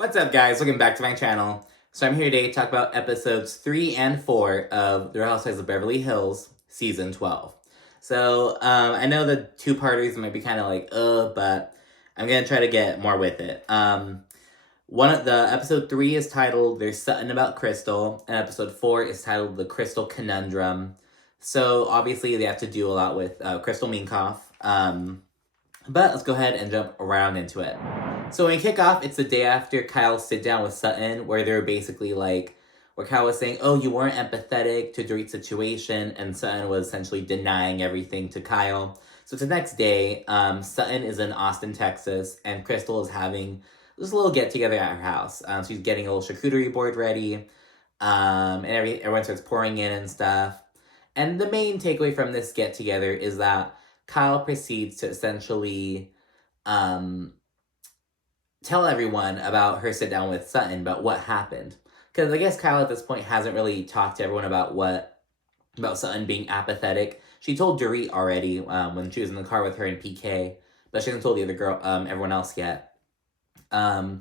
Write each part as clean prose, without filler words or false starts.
What's up, guys? Welcome back to my channel. So I'm here today to talk about episodes 3 and 4 of The Housewives of Beverly Hills, Season 12. So, I know the two-parters might be kind of like, but I'm going to try to get more with it. Episode 3 is titled There's Sutton About Crystal, and episode 4 is titled The Crystal Conundrum. So, obviously, they have to do a lot with Crystal Minkoff. But let's go ahead and jump around into it. So when we kick off, it's the day after Kyle's sit down with Sutton, where they're basically like, where Kyle was saying, oh, you weren't empathetic to Dorit's situation, and Sutton was essentially denying everything to Kyle. So it's the next day, Sutton is in Austin, Texas, and Crystal is having this little get-together at her house. She's getting a little charcuterie board ready, and everyone starts pouring in and stuff. And the main takeaway from this get-together is that Kyle proceeds to essentially tell everyone about her sit down with Sutton, about what happened. Because I guess Kyle at this point hasn't really talked to everyone about Sutton being apathetic. She told Dorit already when she was in the car with her and PK, but she hasn't told the other girl, everyone else yet. So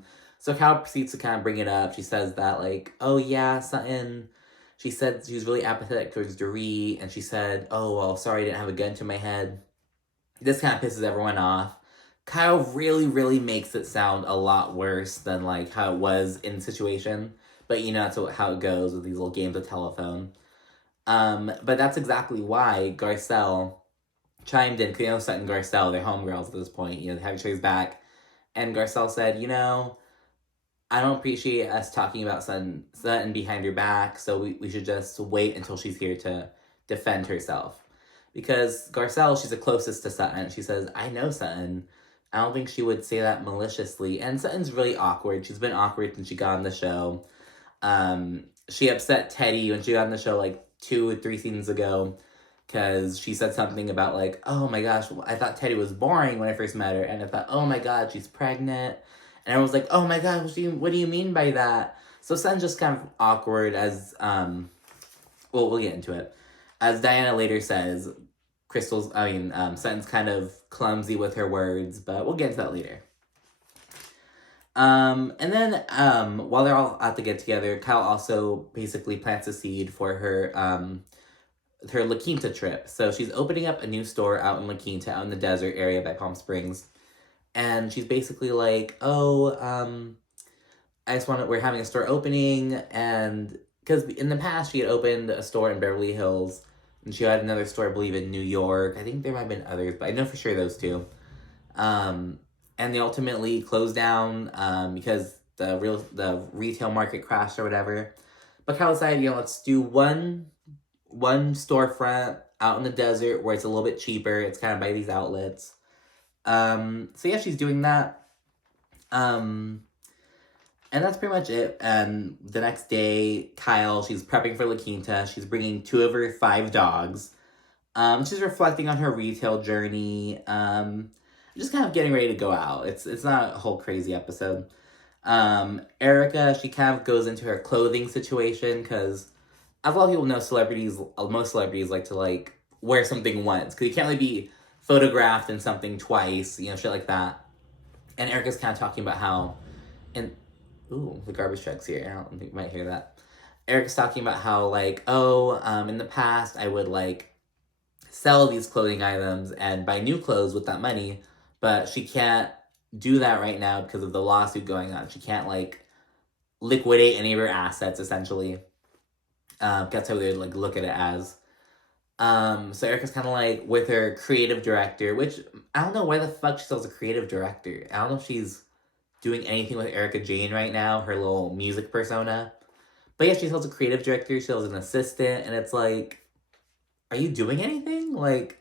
Kyle proceeds to kind of bring it up. She says that, like, oh yeah, Sutton, she said she was really apathetic towards Dorit, and she said, oh, well, sorry I didn't have a gun to my head. This kind of pisses everyone off. Kyle really, really makes it sound a lot worse than, like, how it was in the situation. But, you know, that's how it goes with these little games of telephone. But that's exactly why Garcelle chimed in. Because, you know, Sutton and Garcelle, they're homegirls at this point. You know, they have each other's back. And Garcelle said, you know, I don't appreciate us talking about Sutton behind her back. So we should just wait until she's here to defend herself. Because Garcelle, she's the closest to Sutton. She says, I know Sutton. I don't think she would say that maliciously. And Sutton's really awkward. She's been awkward since she got on the show. She upset Teddy when she got on the show like 2 or 3 seasons ago. Because she said something about like, oh my gosh, I thought Teddy was boring when I first met her. And I thought, oh my god, she's pregnant. And I was like, oh my god, what do you mean by that? So Sutton's just kind of awkward as, we'll get into it. As Diana later says, Sutton's kind of clumsy with her words, but we'll get into that later. And then, while they're all out to get together, Kyle also basically plants a seed for her La Quinta trip. So she's opening up a new store out in La Quinta, out in the desert area by Palm Springs. And she's basically like, we're having a store opening, and because in the past she had opened a store in Beverly Hills, and she had another store, I believe, in New York. I think there might have been others, but I know for sure those two. And they ultimately closed down because the retail market crashed or whatever. But Kyle decided, let's do one storefront out in the desert where it's a little bit cheaper. It's kind of by these outlets. So yeah, she's doing that. And that's pretty much it. And the next day, Kyle, she's prepping for La Quinta. She's bringing 2 of her 5 dogs. She's reflecting on her retail journey. Just kind of getting ready to go out. It's not a whole crazy episode. Erika, she kind of goes into her clothing situation because, as a lot of people know, most celebrities like to, like, wear something once. Because you can't really be photographed in something twice, shit like that. And Erika's kind of talking about how, ooh, the garbage truck's here. I don't think you might hear that. Erika's talking about how, like, in the past, I would, like, sell these clothing items and buy new clothes with that money, but she can't do that right now because of the lawsuit going on. She can't, like, liquidate any of her assets, essentially. That's how they would, like, look at it as. So Erika's kind of, like, with her creative director, which, I don't know why the fuck she sells a creative director. I don't know if she's doing anything with Erika Jayne right now, her little music persona. But yeah, she sells a creative director, she sells an assistant, and it's like, are you doing anything? Like,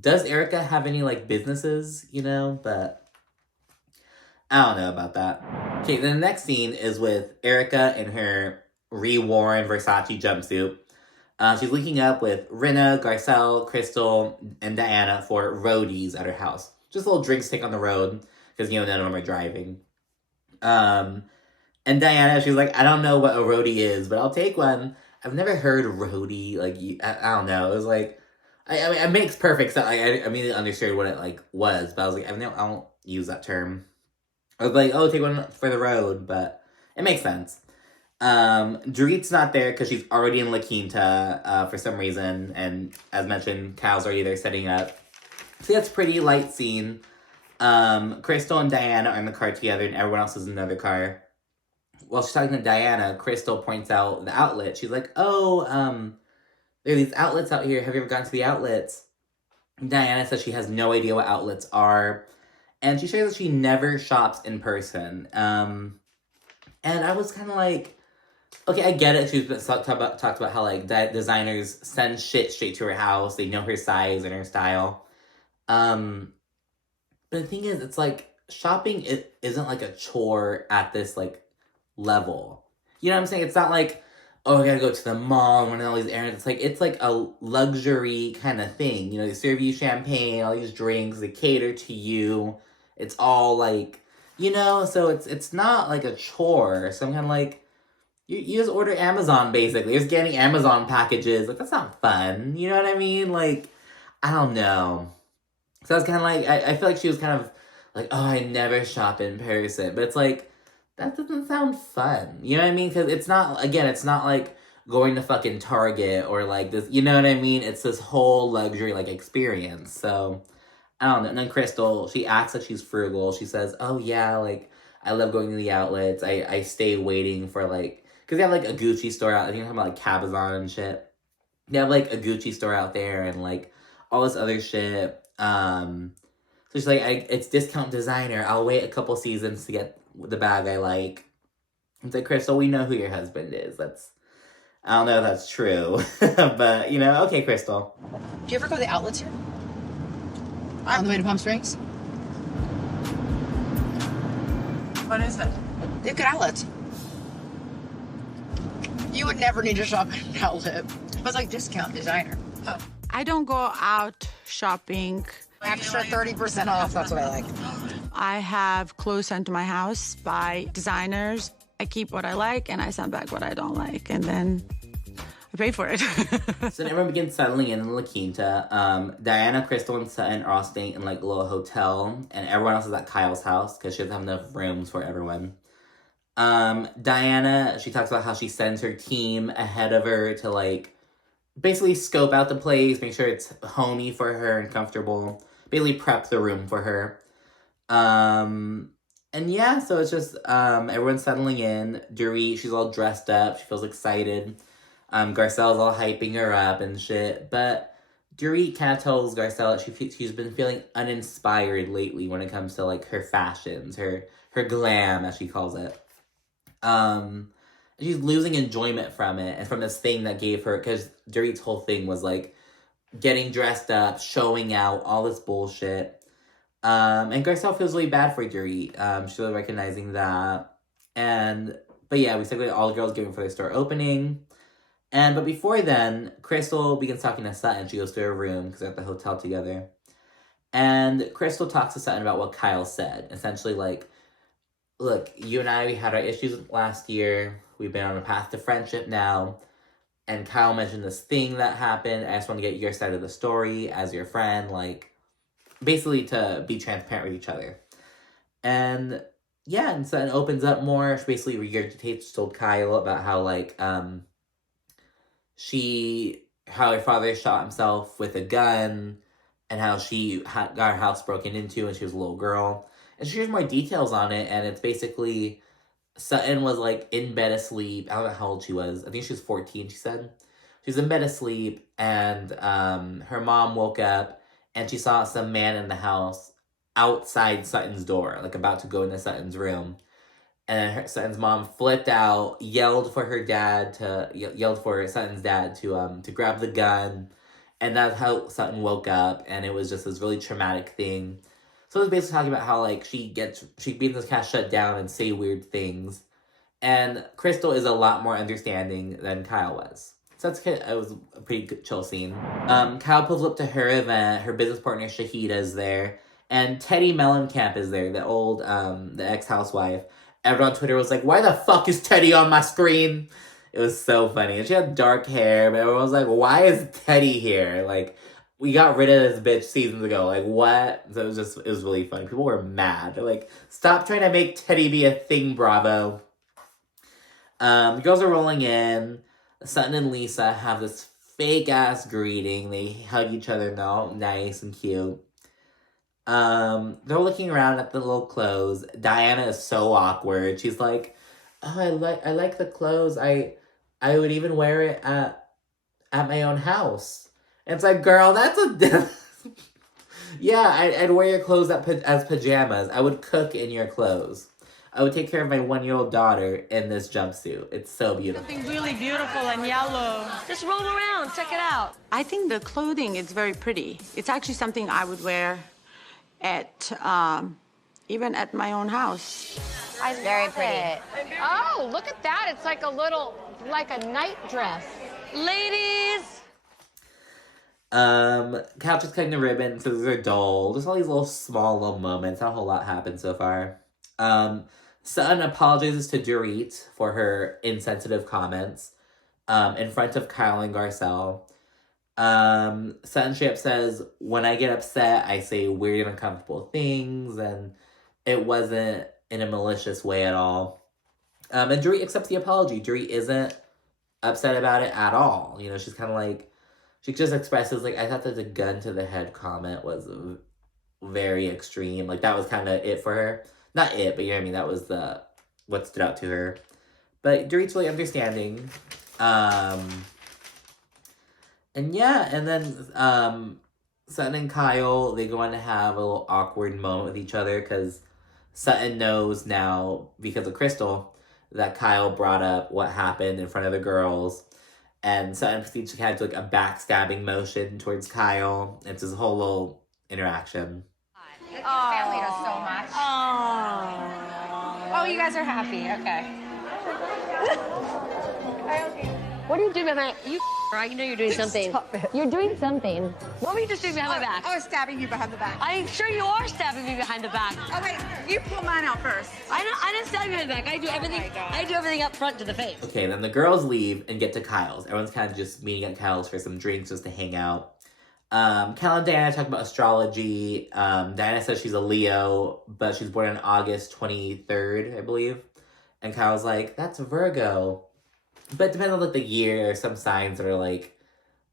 does Erika have any, like, businesses, But I don't know about that. Okay, then the next scene is with Erika in her reworn Versace jumpsuit. She's linking up with Rinna, Garcelle, Crystal, and Diana for roadies at her house. Just a little drinks take on the road, because, none of them are driving. And Diana, she's like, I don't know what a roadie is, but I'll take one. I've never heard roadie, like, I don't know. It was like, I mean, it makes perfect sense. I immediately understood what it, like, was, but I was like, I don't use that term. I was like, oh, take one for the road, but it makes sense. Dorit's not there because she's already in La Quinta for some reason, and as mentioned, Kyle's already there setting up. So that's pretty light scene. Crystal and Diana are in the car together, and everyone else is in another car. While she's talking to Diana, Crystal points out the outlet. She's like, oh, there are these outlets out here. Have you ever gone to the outlets? Diana says she has no idea what outlets are. And she shares that she never shops in person. And I was kind of like, okay, I get it. She's talked about how, like, designers send shit straight to her house. They know her size and her style. But the thing is, it's like, shopping isn't, like, a chore at this, like, level. You know what I'm saying? It's not like, oh, I gotta go to the mall and run all these errands. It's like a luxury kind of thing. You know, they serve you champagne, all these drinks, they cater to you. It's all like, you know, so it's not like a chore. So I'm kind of like, you just order Amazon basically. You're just getting Amazon packages. Like, that's not fun. You know what I mean? Like, I don't know. So I was kind of like, I feel like she was kind of like, oh, I never shop in person. But it's like, that doesn't sound fun. You know what I mean? Because it's not like going to fucking Target or like this, you know what I mean? It's this whole luxury like experience. So, I don't know. And then Crystal, she acts like she's frugal. She says, oh yeah, like, I love going to the outlets. I stay waiting for like, because they have like a Gucci store out. I think you're talking about like Cabazon and shit. They have like a Gucci store out there and like all this other shit. So she's like, it's discount designer. I'll wait a couple seasons to get the bag I like. It's like, Crystal, we know who your husband is. I don't know if that's true. But, you know, okay, Crystal. Do you ever go to the outlets here? On the way to Palm Springs? What is it? They have good outlets. You would never need to shop at an outlet. It was like discount designer. Oh. I don't go out shopping. Extra 30% off, that's what I like. I have clothes sent to my house by designers. I keep what I like and I send back what I don't like, and then I pay for it. So everyone begins settling in La Quinta. Diana, Crystal, and Sutton are all staying in like a little hotel, and everyone else is at Kyle's house because she doesn't have enough rooms for everyone. Diana, she talks about how she sends her team ahead of her to like basically scope out the place, make sure it's homey for her and comfortable, basically prep the room for her. And yeah, so it's just, everyone's settling in. Dorit, she's all dressed up. She feels excited. Garcelle's all hyping her up and shit. But Dorit kind of tells Garcelle that she's been feeling uninspired lately when it comes to, like, her fashions, her glam, as she calls it. She's losing enjoyment from it and from this thing that gave her, because Dorit's whole thing was, like, getting dressed up, showing out, all this bullshit. And Garcelle feels really bad for Dorit. She's really recognizing that. But yeah, we said all the girls getting for their store opening. But before then, Crystal begins talking to Sutton. She goes to her room because they're at the hotel together. And Crystal talks to Sutton about what Kyle said. Essentially like, look, you and I, we had our issues last year. We've been on a path to friendship now. And Kyle mentioned this thing that happened. I just want to get your side of the story as your friend. Like, basically to be transparent with each other. And yeah, and Sutton opens up more. She basically regurgitates, told Kyle about how, like, how her father shot himself with a gun, and how she got her house broken into when she was a little girl. And she shares more details on it, and it's basically, Sutton was, like, in bed asleep. I don't know how old she was. I think she was 14, she said. She was in bed asleep, and her mom woke up, and she saw some man in the house outside Sutton's door, like about to go into Sutton's room. And Sutton's mom flipped out, yelled for Sutton's dad to grab the gun. And that's how Sutton woke up, and it was just this really traumatic thing. So it was basically talking about how, like, she beats this cat shut down and say weird things. And Crystal is a lot more understanding than Kyle was. So it was a pretty good, chill scene. Kyle pulls up to her event. Her business partner Shahida is there. And Teddy Mellencamp is there, the ex-housewife. Everyone on Twitter was like, why the fuck is Teddy on my screen? It was so funny. And she had dark hair, but everyone was like, why is Teddy here? Like, we got rid of this bitch seasons ago. Like, what? So it was really funny. People were mad. They're like, stop trying to make Teddy be a thing, Bravo. Girls are rolling in. Sutton and Lisa have this fake ass greeting. They hug each other now, nice and cute. They're looking around at the little clothes. Diana is so awkward. She's like, "Oh, I like the clothes. I would even wear it at my own house." And it's like, girl, that's a yeah. I'd wear your clothes as pajamas. I would cook in your clothes. I would take care of my 1-year-old daughter in this jumpsuit. It's so beautiful. Something really beautiful and yellow. Just roll around, check it out. I think the clothing is very pretty. It's actually something I would wear at even at my own house. Very pretty. Oh, look at that. It's like a night dress. Ladies! Couch is cutting the ribbon, so these are dull. Just all these small little moments. Not a whole lot happened so far. Sutton apologizes to Dorit for her insensitive comments in front of Kyle and Garcelle. Sutton straight up says, when I get upset, I say weird and uncomfortable things, and it wasn't in a malicious way at all. And Dorit accepts the apology. Dorit isn't upset about it at all. You know, she's kind of like, she just expresses, like, I thought that the gun to the head comment was very extreme. Like, that was kind of it for her. Not it, but you know what I mean? That was what stood out to her. But Dorit's really understanding. And yeah, and then Sutton and Kyle, they go on to have a little awkward moment with each other because Sutton knows now, because of Crystal, that Kyle brought up what happened in front of the girls. And Sutton proceeds to kind of do like a backstabbing motion towards Kyle. It's this whole little interaction. Your family does so much. Oh, you guys are happy. Okay. What are you doing behind you? I know you're doing something. Stop it. You're doing something. What were you just doing behind my back? I was stabbing you behind the back. I'm sure you are stabbing me behind the back. Oh, wait. You pull mine out first. I didn't stab you behind the back. I do everything. I do everything up front to the face. Okay, then the girls leave and get to Kyle's. Everyone's kind of just meeting at Kyle's for some drinks just to hang out. Kyle and Diana talk about astrology. Diana says she's a Leo, but she's born on August 23rd, I believe. And Kyle's like, that's a Virgo. But depending on like the year, some signs are like,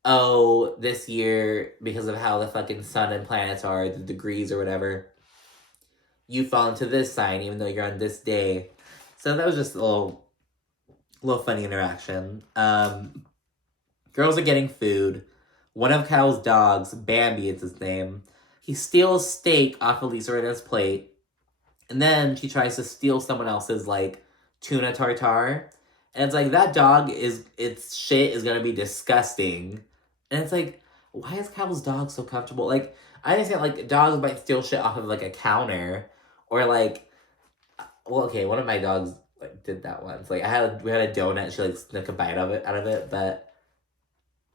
oh, this year, because of how the fucking sun and planets are, the degrees or whatever, you fall into this sign even though you're on this day. So that was just a little funny interaction. Girls are getting food. One of Kyle's dogs, Bambi is his name, he steals steak off of Lisa Rinna's plate. And then she tries to steal someone else's, like, tuna tartare. And it's like, that dog its shit is gonna be disgusting. And it's like, why is Kyle's dog so comfortable? Like, I understand, like, dogs might steal shit off of, like, a counter. Or, like, well, okay, one of my dogs, like, did that once. Like, we had a donut, she, like, snuck a bite out of it, but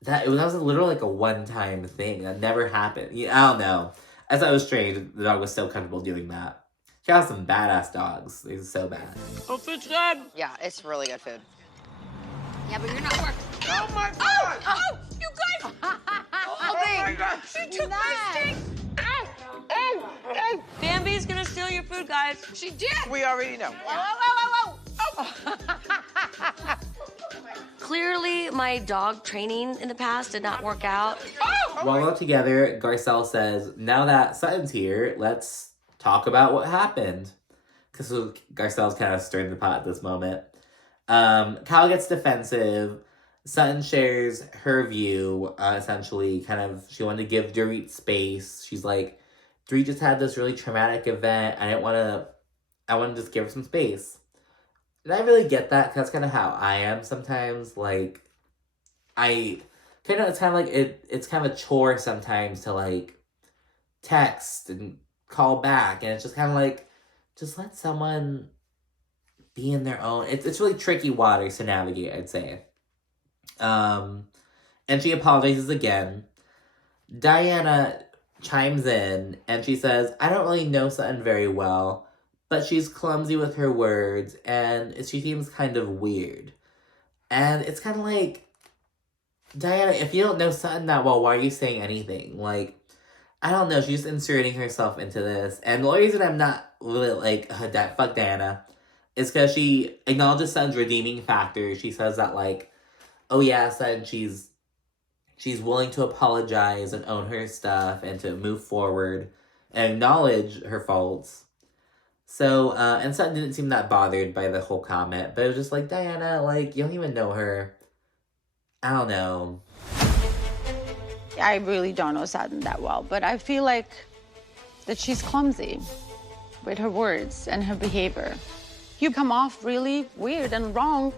that was literally, like, a one-time thing. That never happened. Yeah, I don't know. I thought it was strange the dog was so comfortable doing that. She has some badass dogs. They're so bad. Oh, food's good. Yeah, it's really good food. Yeah, but you're not working. Oh my god! Oh, you guys! Oh my god! She took my steak! Ow! Ow! Ow! Bambi's gonna steal your food, guys. She did! We already know. Whoa, whoa, whoa, whoa! Clearly, my dog training in the past did not work out. While we're all together, Garcelle says, now that Sutton's here, let's talk about what happened. Because Garcelle's kind of stirring the pot at this moment. Kyle gets defensive. Sutton shares her view, essentially, kind of, she wanted to give Dorit space. She's like, Dorit just had this really traumatic event. I want to just give her some space. And I really get that, because that's kind of how I am sometimes. Like, it's kind of like, it's kind of a chore sometimes to, like, text and call back. And it's just kind of like, just let someone be in their own. It's really tricky waters to navigate, I'd say. And she apologizes again. Diana chimes in and she says, I don't really know Sutton very well, but she's clumsy with her words and she seems kind of weird. And it's kind of like, Diana, if you don't know Sutton that well, why are you saying anything? Like, I don't know. She's inserting herself into this. And the only reason I'm not really like, fuck Diana, is because she acknowledges Sutton's redeeming factor. She says that, like, oh yeah, Sutton, she's willing to apologize and own her stuff and to move forward and acknowledge her faults. So, and Sutton didn't seem that bothered by the whole comment, but it was just like, Diana, like, you don't even know her. I don't know. I really don't know Sutton that well, but I feel like that she's clumsy with her words and her behavior. You come off really weird and wrong.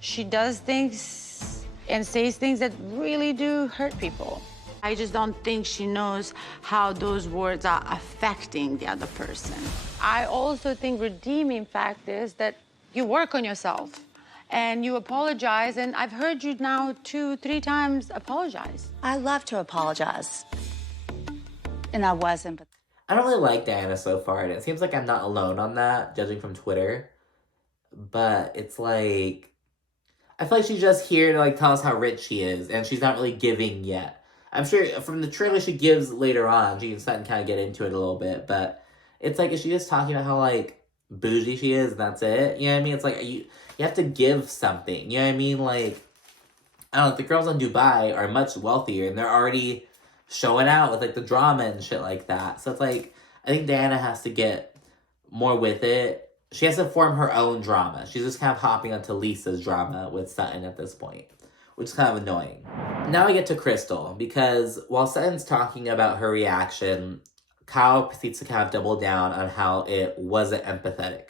She does things and says things that really do hurt people. I just don't think she knows how those words are affecting the other person. I also think redeeming fact is that you work on yourself and you apologize, and I've heard you now 2-3 times apologize. I love to apologize. And I wasn't, but I don't really like Diana so far, and it seems like I'm not alone on that, judging from Twitter. But it's like, I feel like she's just here to like tell us how rich she is, and she's not really giving yet. I'm sure from the trailer she gives later on, she and Sutton kind of get into it a little bit, but it's like, is she just talking about how like bougie she is and that's it? You know what I mean? It's like, you have to give something. You know what I mean? Like, I don't know, the girls in Dubai are much wealthier and they're already showing out with like the drama and shit like that. So it's like, I think Diana has to get more with it. She has to form her own drama. She's just kind of hopping onto Lisa's drama with Sutton at this point, which is kind of annoying. Now I get to Crystal, because while Sutton's talking about her reaction, Kyle proceeds to kind of double down on how it wasn't empathetic.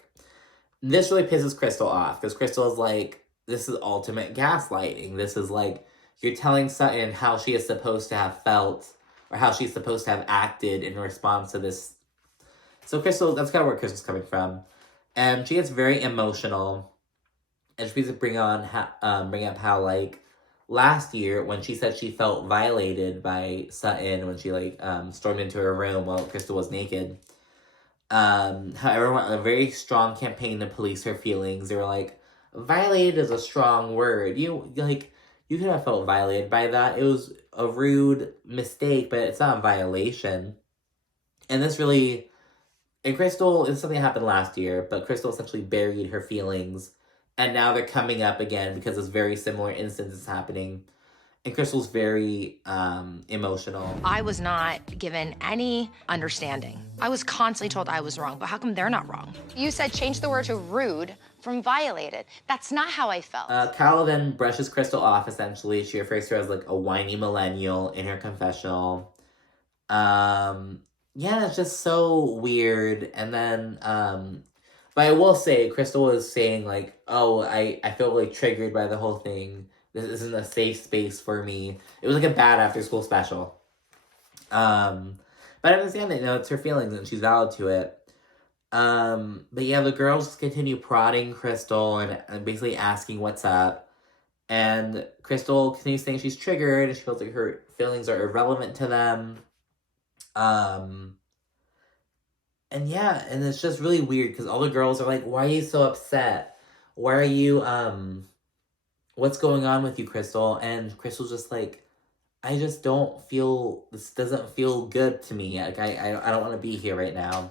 This really pisses Crystal off, because Crystal is like, this is ultimate gaslighting. This is like, you're telling Sutton how she is supposed to have felt, or how she's supposed to have acted in response to this. So Crystal, that's kind of where Crystal's coming from. And she gets very emotional, and she begins to bring up how, like, last year when she said she felt violated by Sutton when she, like, stormed into her room while Crystal was naked. How everyone went on a very strong campaign to police her feelings. They were like, violated is a strong word. You could have felt violated by that. It was a rude mistake, but it's not a violation. And this really... And Crystal, it's something that happened last year, but Crystal essentially buried her feelings, and now they're coming up again because this very similar instance is happening. And Crystal's very emotional. I was not given any understanding. I was constantly told I was wrong, but how come they're not wrong? You said change the word to rude from violated. That's not how I felt. Kyle then brushes Crystal off, essentially. She refers to her as, like, a whiny millennial in her confessional. Yeah, it's just so weird. And then, but I will say, Crystal was saying, like, oh, I feel really triggered by the whole thing. This isn't a safe space for me. It was like a bad after-school special. But I understand that, you know, it's her feelings and she's valid to it. But yeah, the girls continue prodding Crystal and basically asking what's up. And Crystal continues saying she's triggered and she feels like her feelings are irrelevant to them. And yeah, and it's just really weird because all the girls are like, why are you so upset? Why are you, what's going on with you, Crystal? And Crystal's just like, I just don't feel, this doesn't feel good to me. Like, I don't want to be here right now.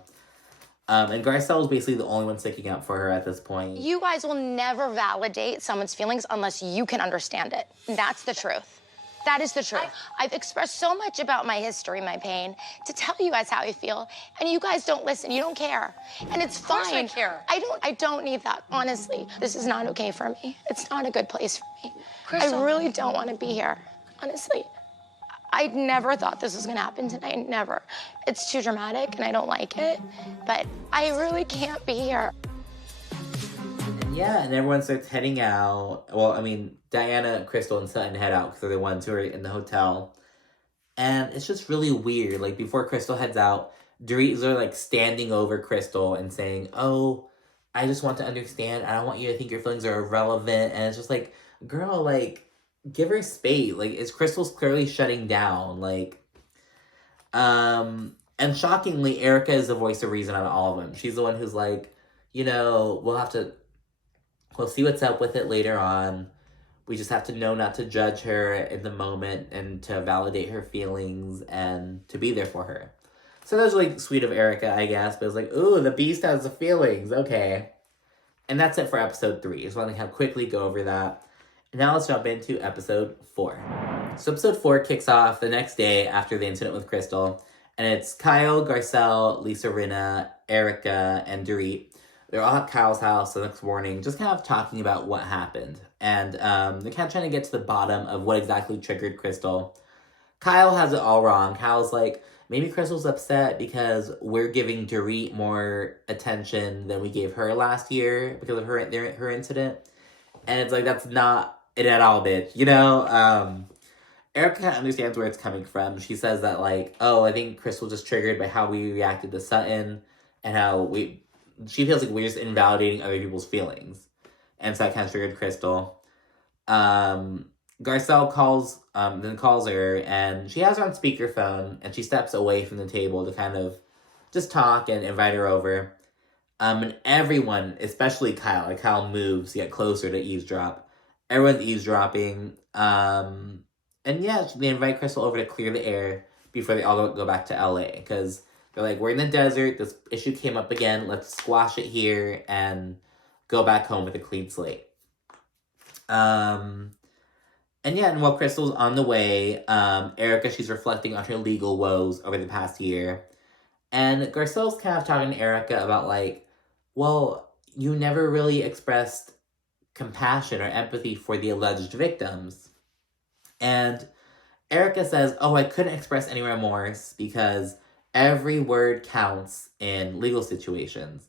And Garcelle is basically the only one sticking up for her at this point. you guys will never validate someone's feelings unless you can understand it. That's the truth. That is the truth. I've expressed so much about my history, my pain, to tell you guys how I feel, and you guys don't listen. You don't care, and it's fine. Of course I care. I don't need that. Honestly, this is not okay for me. It's not a good place for me. Crystal. I really don't want to be here. Honestly, I never thought this was gonna happen tonight. Never. It's too dramatic, and I don't like it. But I really can't be here. Yeah, and everyone starts heading out. Well, I mean, Diana, Crystal, and Sutton head out because they're the ones who are in the hotel. And it's just really weird. Like, before Crystal heads out, Dorit is like standing over Crystal and saying, oh, I just want to understand. I don't want you to think your feelings are irrelevant. And it's just like, girl, like, give her space. Like, it's Crystal's clearly shutting down. Like, and shockingly, Erika is the voice of reason on all of them. She's the one who's like, you know, we'll see what's up with it later on. we just have to know not to judge her in the moment and to validate her feelings and to be there for her. So that was really sweet of Erika, I guess. But it was like, ooh, the beast has the feelings. Okay. And that's it for episode 3. Just want to quickly go over that. And now let's jump into episode 4. So episode 4 kicks off the next day after the incident with Crystal. And it's Kyle, Garcelle, Lisa Rinna, Erika, and Dorit. They're all at Kyle's house the next morning, just kind of talking about what happened. And they're kind of trying to get to the bottom of what exactly triggered Crystal. Kyle has it all wrong. Kyle's like, maybe Crystal's upset because we're giving Dorit more attention than we gave her last year because of her incident. And it's like, that's not it at all, bitch. You know? Erika kind of understands where it's coming from. She says that, like, oh, I think Crystal just triggered by how we reacted to Sutton and how she feels like we're just invalidating other people's feelings. And so that kind of triggered Crystal. Garcelle calls her, and she has her on speakerphone, and she steps away from the table to kind of just talk and invite her over. And everyone, especially Kyle moves to get closer to eavesdrop. Everyone's eavesdropping. And yeah, they invite Crystal over to clear the air before they all go back to LA, because they're like, we're in the desert, this issue came up again, let's squash it here and go back home with a clean slate. And while Crystal's on the way, Erika, she's reflecting on her legal woes over the past year. And Garcelle's kind of talking to Erika about, like, well, you never really expressed compassion or empathy for the alleged victims. And Erika says, oh, I couldn't express any remorse because every word counts in legal situations.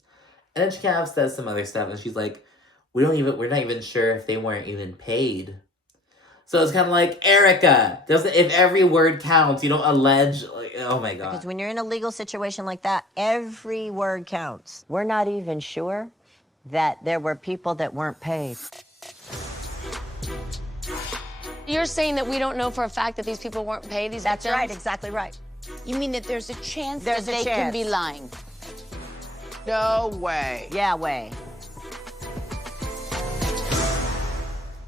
And then she kind of says some other stuff, and she's like, we're not even sure if they weren't even paid. So it's kind of like, Erika, if every word counts, you don't allege, like, oh my God. Because when you're in a legal situation like that, every word counts. We're not even sure that there were people that weren't paid. You're saying that we don't know for a fact that these people weren't paid, these That's victims? right, exactly right. You mean that there's a chance There's that a they chance. can be lying? No way. Yeah, way.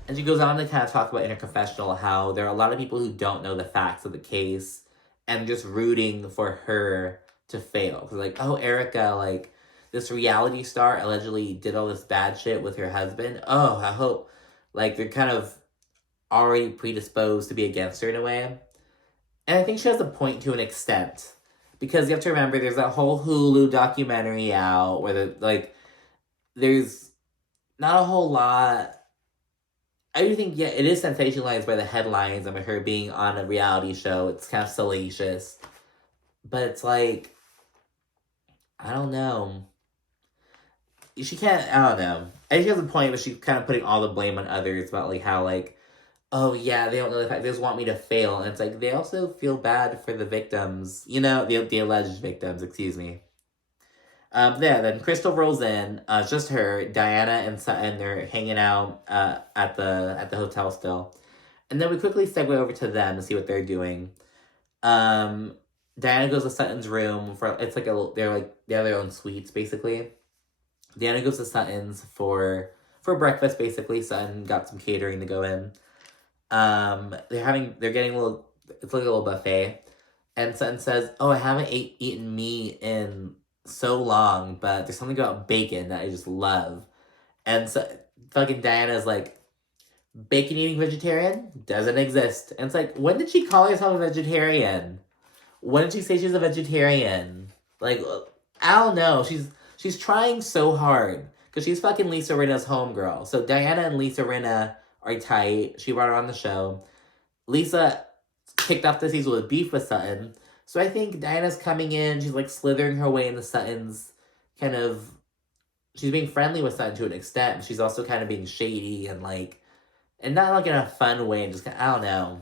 And she goes on to kind of talk about in her confessional how there are a lot of people who don't know the facts of the case and just rooting for her to fail. Because, like, oh, Erika, like, this reality star allegedly did all this bad shit with her husband. Oh, I hope, like, they're kind of already predisposed to be against her in a way. And I think she has a point to an extent. Because you have to remember, there's that whole Hulu documentary out where, there's not a whole lot. I do think, yeah, it is sensationalized by the headlines of her being on a reality show. It's kind of salacious. But it's like, I don't know. She can't, I don't know. I think she has a point, but she's kind of putting all the blame on others about, like, how, like, oh, yeah, they don't know the fact, they just want me to fail. And it's like, they also feel bad for the victims. You know, the alleged victims, excuse me. Then Crystal rolls in. It's just her, Diana and Sutton. They're hanging out at the hotel still, and then we quickly segue over to them to see what they're doing. Diana goes to Sutton's room for they have their own suites basically. Diana goes to Sutton's for breakfast basically. Sutton got some catering to go in. They're getting it's like a little buffet, and Sutton says, "Oh, I haven't eaten meat in so long, but there's something about bacon that I just love." And so fucking Diana's like, bacon eating vegetarian doesn't exist. And it's like, when did she call herself a vegetarian? When did she say she's a vegetarian? Like, I don't know. She's trying so hard because she's fucking Lisa Rinna's homegirl. So Diana and Lisa Rinna are tight. She brought her on the show. Lisa kicked off the season with beef with Sutton. So I think Diana's coming in, she's like slithering her way into Sutton's kind of, she's being friendly with Sutton to an extent, but she's also kind of being shady and like, and not like in a fun way, and just kind of, I don't know.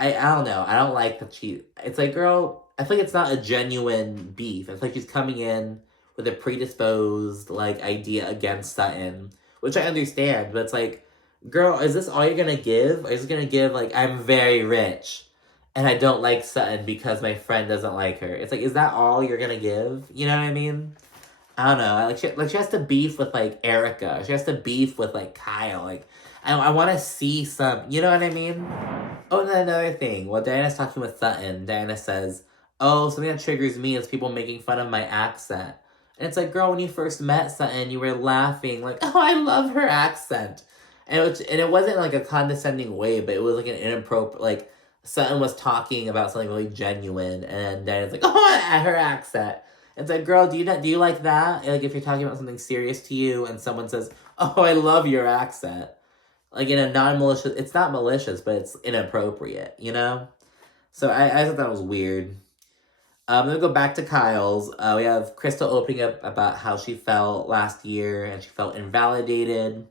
I don't know. I don't like that it's like, girl, I feel like it's not a genuine beef. It's like she's coming in with a predisposed like idea against Sutton, which I understand, but it's like, girl, is this all you're gonna give? Or is it gonna give like, I'm very rich and I don't like Sutton because my friend doesn't like her? It's like, is that all you're gonna give? You know what I mean? I don't know. She has to beef with like Erika. She has to beef with like Kyle. Like I want to see some. You know what I mean? Oh, and then another thing. While Diana's talking with Sutton, Diana says, "Oh, something that triggers me is people making fun of my accent." And it's like, girl, when you first met Sutton, you were laughing like, "Oh, I love her accent," and it wasn't like a condescending way, but it was like an inappropriate like. Sutton was talking about something really genuine, and Diana's like, "Oh, her accent." It's like, girl, do you like that? Like, if you're talking about something serious to you, and someone says, "Oh, I love your accent," like in a non-malicious, it's not malicious, but it's inappropriate, you know. So I thought that was weird. Then we go back to Kyle's. We have Crystal opening up about how she felt last year, and she felt invalidated.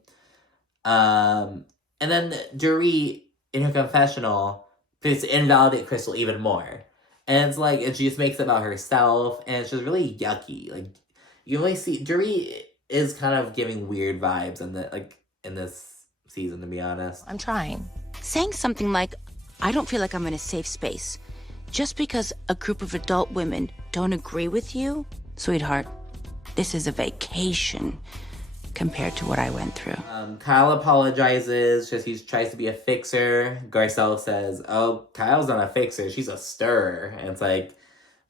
And then Dorit, in her confessional, tries to invalidate Crystal even more. And it's like, and she just makes it about herself, and it's just really yucky. Like, you only see, Dorit is kind of giving weird vibes in this season, to be honest. I'm trying. Saying something like, I don't feel like I'm in a safe space just because a group of adult women don't agree with you? Sweetheart, this is a vacation compared to what I went through. Kyle apologizes, just he tries to be a fixer. Garcelle says, "Oh, Kyle's not a fixer, she's a stirrer." And it's like,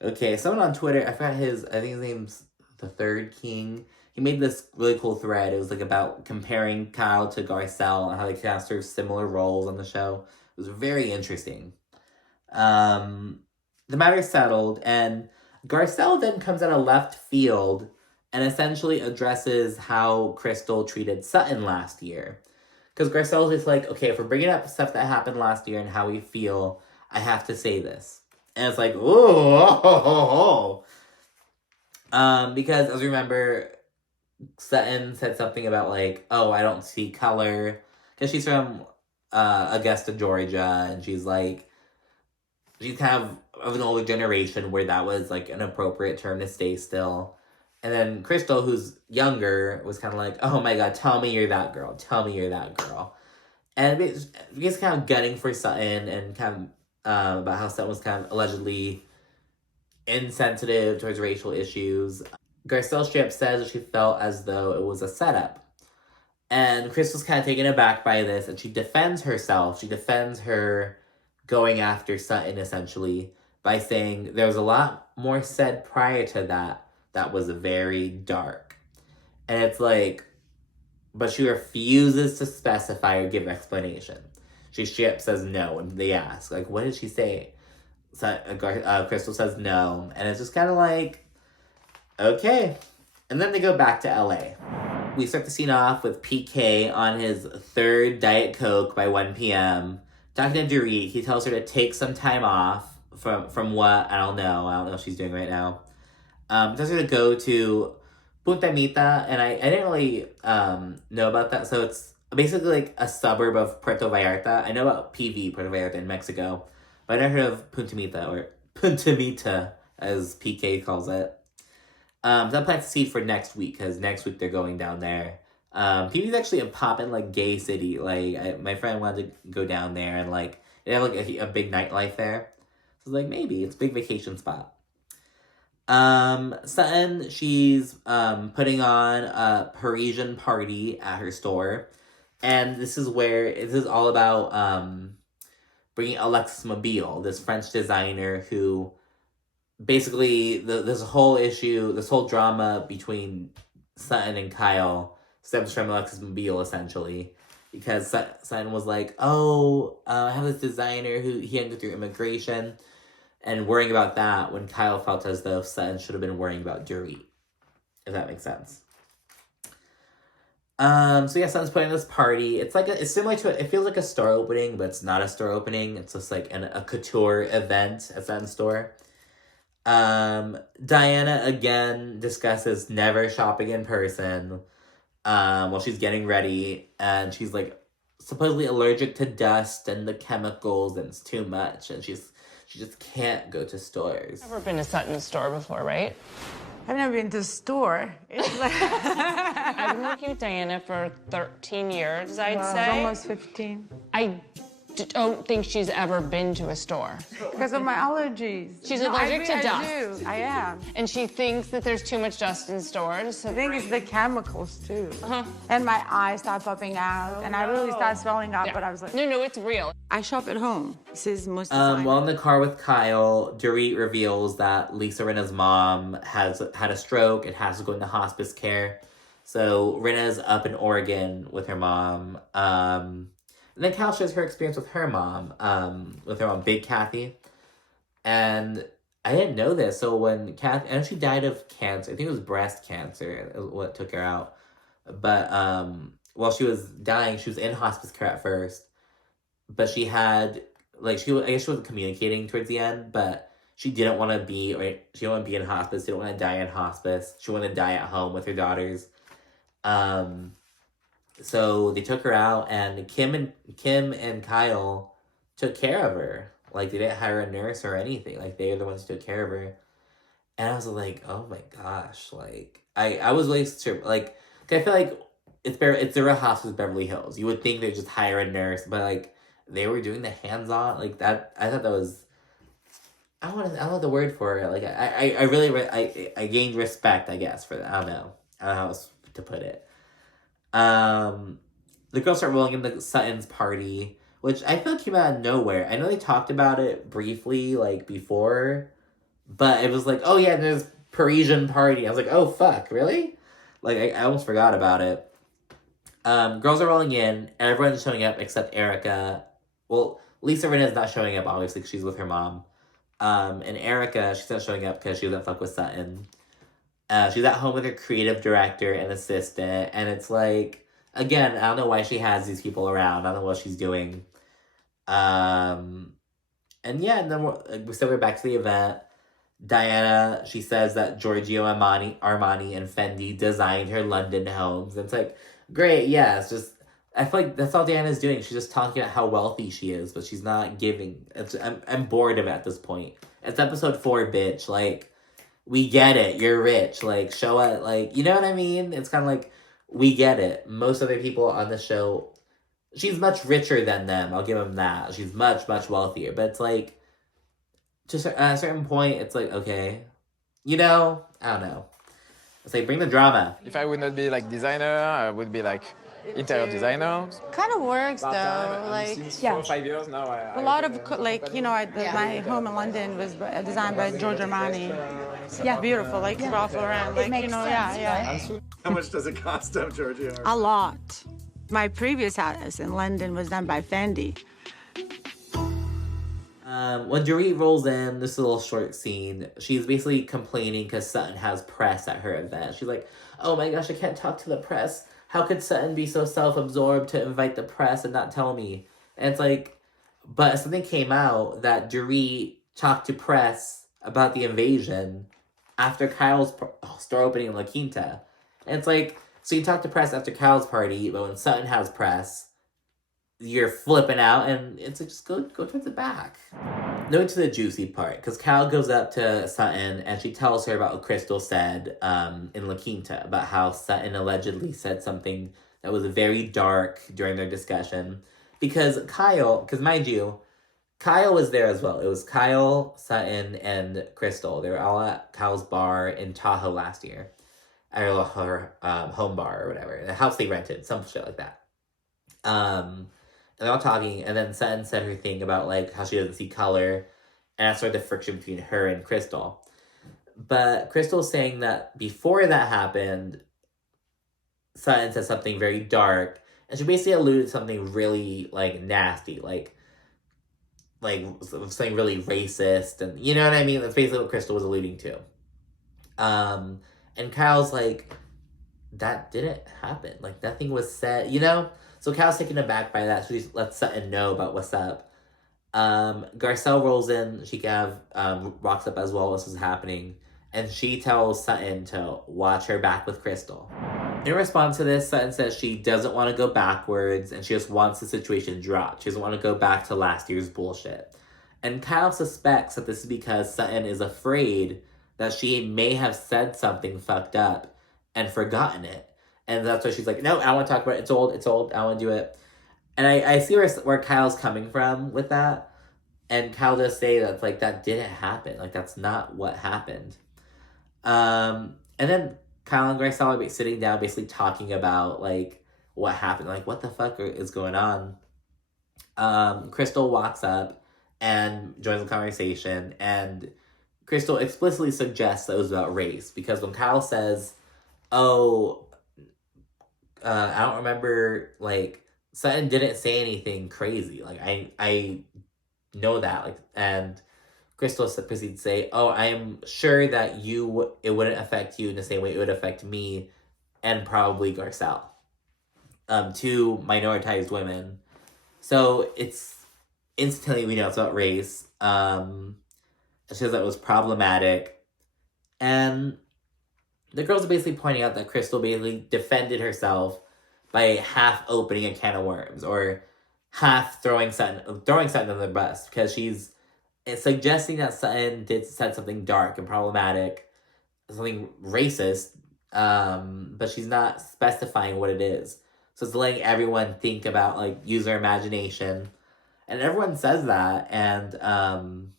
okay, someone on Twitter, I think his name's The Third King. He made this really cool thread. It was like about comparing Kyle to Garcelle and how they kind of serve similar roles on the show. It was very interesting. The matter's settled, and Garcelle then comes out of left field and essentially addresses how Crystal treated Sutton last year. Because Garcelle's just like, okay, if we're bringing up stuff that happened last year and how we feel, I have to say this. And it's like, ooh, because as you remember, Sutton said something about like, oh, I don't see color. Because she's from Augusta, Georgia, and she's like, she's kind of an older generation where that was like an appropriate term to stay still. And then Crystal, who's younger, was kind of like, oh my god, tell me you're that girl. Tell me you're that girl. And it's kind of gunning for Sutton and kind of about how Sutton was kind of allegedly insensitive towards racial issues. Garcelle straight up says that she felt as though it was a setup. And Crystal's kind of taken aback by this, and she defends herself. She defends her going after Sutton, essentially, by saying there was a lot more said prior to that was very dark. And it's like, but she refuses to specify or give explanation. She straight up says no when they ask, like, what did she say? Crystal says no, and it's just kind of like, okay. And then they go back to LA. We start the scene off with PK on his third Diet Coke by 1 p.m. Talking to Dorit, he tells her to take some time off from what, I don't know what she's doing right now. Tells her to go to Punta Mita, and I didn't really know about that. So it's basically like a suburb of Puerto Vallarta. I know about PV, Puerto Vallarta in Mexico, but I never heard of Punta Mita, or Punta Mita, as PK calls it. So I plan to see for next week, because next week they're going down there. PV is actually a poppin' like gay city. Like my friend wanted to go down there, and like they have like a big nightlife there. So like maybe it's a big vacation spot. Sutton, she's putting on a Parisian party at her store, and this is all about bringing Alexis Mobile, this French designer who basically this whole drama between Sutton and Kyle stems from Alexis Mobile, essentially, because Sutton was like, oh, I have this designer who he had to go through immigration, and worrying about that when Kyle felt as though Sutton should have been worrying about Dorit, if that makes sense. So yeah, Sutton's putting this party. It's similar to it feels like a store opening, but it's not a store opening. It's just like a couture event at Sutton's store. Diana again discusses never shopping in person while she's getting ready, and she's like supposedly allergic to dust and the chemicals, and it's too much, and she just can't go to stores. Never been to Sutton's store before, right? I've never been to a store. It's like I've been working with Diana for 13 years, I'd say. Almost 15. I don't think she's ever been to a store. Because of my allergies. She's No, allergic to I dust. do. I am. And she thinks that there's too much dust in stores. I think it's the chemicals too. Uh-huh. And my eyes start popping out, and I really start swelling up. Yeah. But I was like, No, it's real. I shop at home. This is most. While in the car with Kyle, Dorit reveals that Lisa Rinna's mom has had a stroke and has to go into hospice care. So Rinna's up in Oregon with her mom. And then Kyle shares her experience with her mom, Big Kathy. And I didn't know this. So when Kathy, and she died of cancer. I think it was breast cancer what took her out. But while she was dying, she was in hospice care at first. But she had, I guess she wasn't communicating towards the end, but she didn't want to be, she didn't want to be in hospice. She didn't want to die in hospice. She wanted to die at home with her daughters. So they took her out, and Kim and Kyle took care of her. They didn't hire a nurse or anything. They were the ones who took care of her. And I was like, oh my gosh. I was really sure, I feel like it's the Real Housewives of Beverly Hills. You would think they'd just hire a nurse, but they were doing the hands-on, that. I thought that was, I don't know the word for it. I really, I gained respect, I guess, for that. I don't know how else to put it. The girls start rolling into Sutton's party, which I feel came out of nowhere. I know they talked about it briefly, before, but it was oh yeah, there's Parisian party. I was like, oh fuck, really? I almost forgot about it. Girls are rolling in, everyone's showing up except Erika. Well, Lisa Rinna is not showing up, obviously, because she's with her mom. And Erika, she's not showing up because she doesn't fuck with Sutton. She's at home with her creative director and assistant, and it's again, I don't know why she has these people around. I don't know what she's doing. And yeah, and then we're back to the event. Diana, she says that Giorgio Armani and Fendi designed her London homes. And it's great, yeah, it's just, I feel that's all Diana's doing. She's just talking about how wealthy she is, but she's not giving. I'm bored of it at this point. It's episode 4, bitch. We get it. You're rich. Show it. You know what I mean? It's kind of we get it. Most other people on the show, she's much richer than them. I'll give them that. She's much, much wealthier. But it's just at a certain point, it's okay. I don't know. It's bring the drama. If I would not be designer, I would be interior designer. Kind of works though. Since 4 or 5 years now. A lot of my home in London was designed by Giorgio Armani. Yeah, beautiful, Ralph Lauren, yeah. How much does it cost up, Giorgio? A lot. My previous house in London was done by Fendi. When Dorit rolls in, this little short scene, she's basically complaining because Sutton has press at her event. She's like, oh my gosh, I can't talk to the press. How could Sutton be so self-absorbed to invite the press and not tell me? And it's but something came out that Dorit talked to press about the invasion after Kyle's store opening in La Quinta. And it's so you talk to press after Kyle's party, but when Sutton has press, you're flipping out, and it's just go towards the back. Going to the juicy part, because Kyle goes up to Sutton, and she tells her about what Crystal said in La Quinta, about how Sutton allegedly said something that was very dark during their discussion. Because mind you, Kyle was there as well. It was Kyle, Sutton, and Crystal. They were all at Kyle's bar in Tahoe last year. Or her home bar or whatever. The house they rented, some shit like that. And they're all talking, and then Sutton said her thing about how she doesn't see color, and that started the friction between her and Crystal. But Crystal's saying that before that happened, Sutton said something very dark, and she basically alluded to something really nasty, something really racist, and you know what I mean? That's basically what Crystal was alluding to. And Kyle's that didn't happen. Nothing was said, So Kyle's taken aback by that, so she lets Sutton know about what's up. Garcelle rolls in, she walks up as well as this is happening, and she tells Sutton to watch her back with Crystal. In response to this, Sutton says she doesn't want to go backwards, and she just wants the situation dropped. She doesn't want to go back to last year's bullshit. And Kyle suspects that this is because Sutton is afraid that she may have said something fucked up and forgotten it. And that's why she's like, no, I want to talk about it. It's old. I want to do it. And I see where Kyle's coming from with that. And Kyle does say that, like, that didn't happen. Like, that's not what happened. And then Kyle and Garcelle are sitting down, basically talking about, like, what happened. Like, what the fuck is going on? Crystal walks up and joins the conversation. And Crystal explicitly suggests that it was about race. Because when Kyle says, oh, I don't remember, like, Sutton didn't say anything crazy. Like, I know that. Like, and Crystal proceeds to say, oh, I am sure that it wouldn't affect you in the same way it would affect me and probably Garcelle. Two minoritized women. So it's instantly we know it's about race. It shows that it was problematic. And the girls are basically pointing out that Crystal basically defended herself by half opening a can of worms, or half throwing Sutton under the bus, because she's suggesting that Sutton said something dark and problematic, something racist, but she's not specifying what it is. So it's letting everyone think about, like, use their imagination. And everyone says that, and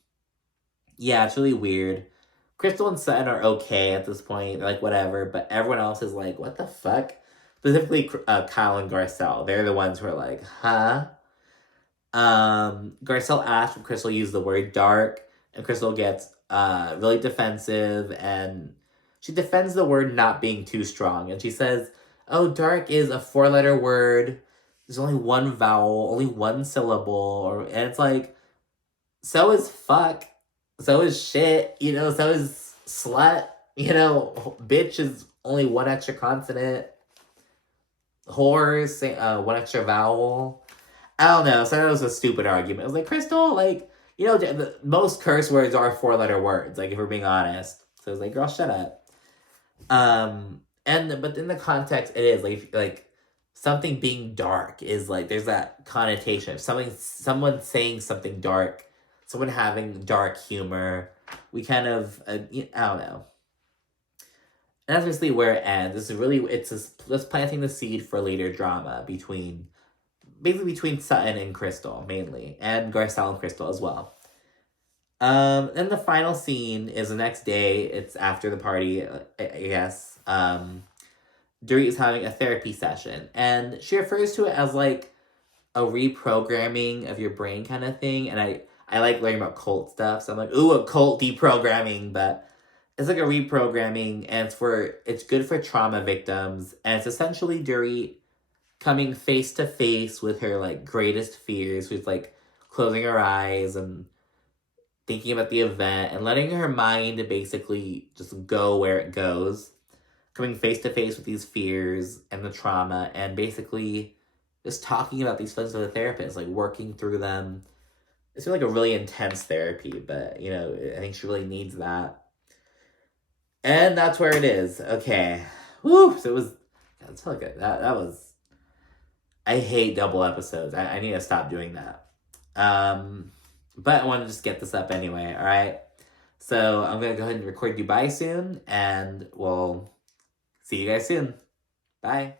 yeah, it's really weird. Crystal and Sutton are okay at this point, they're like, whatever, but everyone else is like, what the fuck? Specifically, Kyle and Garcelle. They're the ones who are like, huh? Garcelle asks if Crystal used the word dark, and Crystal gets really defensive, and she defends the word not being too strong. And she says, oh, dark is a 4-letter word. There's only one vowel, only one syllable. And it's like, so is fuck. So is shit. You know, so is slut. You know, bitch is only one extra consonant. Whores, one extra vowel. I don't know. So that was a stupid argument. I was like, Crystal, like, you know, the most curse words are 4-letter words, like, if we're being honest. So I was like, girl, shut up. But in the context, it is like something being dark is like, there's that connotation of someone saying something dark, someone having dark humor. We kind of, I don't know. And that's basically where it ends. It's just planting the seed for later drama between Sutton and Crystal, mainly. And Garcelle and Crystal as well. Then the final scene is the next day. It's after the party, I guess. Dorit is having a therapy session. And she refers to it as, like, a reprogramming of your brain kind of thing. And I like learning about cult stuff. So I'm like, ooh, a cult deprogramming. But it's like a reprogramming, and it's good for trauma victims. And it's essentially Dorit coming face to face with her, like, greatest fears, with, like, closing her eyes and thinking about the event and letting her mind basically just go where it goes, coming face to face with these fears and the trauma, and basically just talking about these things with a therapist, like, working through them. It's been, like, a really intense therapy, but, you know, I think she really needs that. And that's where it is. Okay. Woo! So it was, that's so good. That was, I hate double episodes. I need to stop doing that. But I want to just get this up anyway, all right? So I'm going to go ahead and record Dubai soon, and we'll see you guys soon. Bye.